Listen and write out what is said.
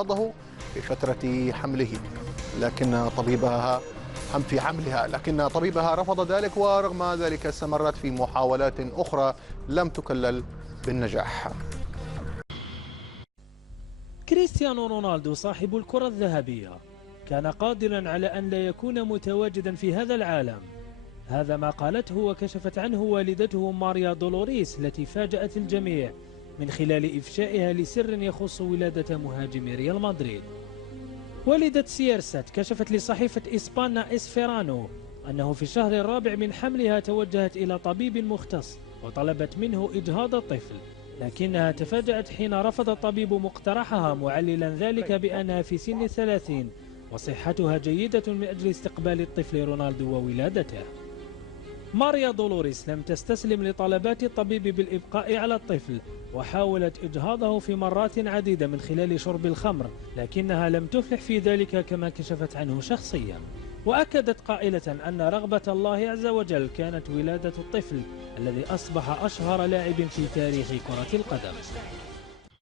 بعضه في فترة حمله لكن طبيبها في حملها لكن طبيبها رفض ذلك، ورغم ذلك استمرت في محاولات أخرى لم تكلل بالنجاح. كريستيانو رونالدو صاحب الكرة الذهبية كان قادرا على أن لا يكون متواجدا في هذا العالم. هذا ما قالته وكشفت عنه والدته ماريا دولوريس التي فاجأت الجميع من خلال إفشائها لسر يخص ولادة مهاجم ريال مدريد. والدة سيرسات كشفت لصحيفة إسبانا إسفيرانو أنه في الشهر الرابع من حملها توجهت إلى طبيب مختص وطلبت منه إجهاض الطفل، لكنها تفاجأت حين رفض الطبيب مقترحها، معللا ذلك بأنها في سن 30 وصحتها جيدة من أجل استقبال الطفل رونالدو وولادته. ماريا دولوريس لم تستسلم لطلبات الطبيب بالإبقاء على الطفل، وحاولت إجهاضه في مرات عديدة من خلال شرب الخمر، لكنها لم تفلح في ذلك كما كشفت عنه شخصيا. وأكدت قائلة أن رغبة الله عز وجل كانت ولادة الطفل الذي أصبح أشهر لاعب في تاريخ كرة القدم.